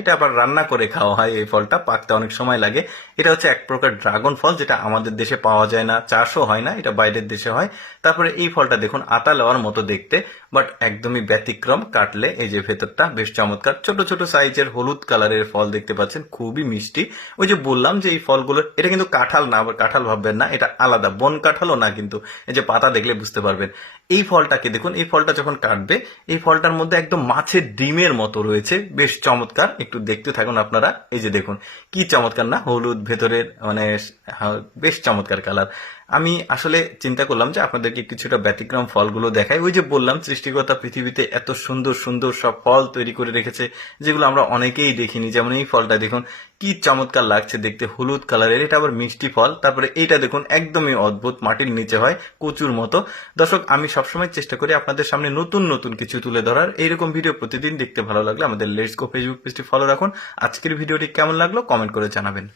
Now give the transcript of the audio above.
এটা আবার রান্না করে খাওয়া হয়। এই ফলটা পাকতে অনেক সময় লাগে। এটা হচ্ছে এক প্রকার ড্রাগন ফল, যেটা আমাদের দেশে পাওয়া যায় না, চাষও হয় না, এটা বাইরের দেশে হয়। তারপরে এই ফলটা দেখুন আতা লেওয়ার মতো দেখতে, বাট একদমই ব্যতিক্রম। কাটলে এই যে ভেতরটা বেশ চমৎকার, ছোট ছোট সাইজের হলুদ কালারের ফল দেখতে পাচ্ছেন, খুবই মিষ্টি। ওই যে বললাম যে এই ফলগুলো, এটা কিন্তু কাঁঠাল না, আবার কাঁঠাল ভাববেন না, এটা আলাদা, বন কাঁঠালও না কিন্তু। এই যে পাতা দেখলে বুঝতে পারবেন। এই ফলটাকে দেখুন, এই ফলটা যখন কাটবে, এই ফলটার মধ্যে একদম মাছের ডিমের মতো রয়েছে, বেশ চমৎকার। একটু দেখতে থাকুন আপনারা। এই যে দেখুন কি চমৎকার না, হলুদ ভেতরের, মানে বেশ চমৎকার কালার। আমি আসলে চিন্তা করলাম যে আপনাদেরকে কিছুটা ব্যতিক্রম ফলগুলো দেখাই। ওই যে বললাম, সৃষ্টিকর্তা পৃথিবীতে এত সুন্দর সুন্দর সব ফল তৈরি করে রেখেছে, যেগুলো আমরা অনেকেই দেখিনি। যেমন এই ফলটা দেখুন কি চমৎকার লাগছে দেখতে, হলুদ কালারের, এটা আবার মিষ্টি ফল। তারপরে এইটা দেখুন একদমই অদ্ভুত, মাটির নিচে হয় কচুর মতো। দর্শক, আমি সবসময় চেষ্টা করি আপনাদের সামনে নতুন নতুন কিছু তুলে ধরার। এইরকম ভিডিও প্রতিদিন দেখতে ভালো লাগলে আমাদের লেটস গো ফেসবুক পেজটি ফলো রাখুন। আজকের ভিডিওটি কেমন লাগলো কমেন্ট করে জানাবেন।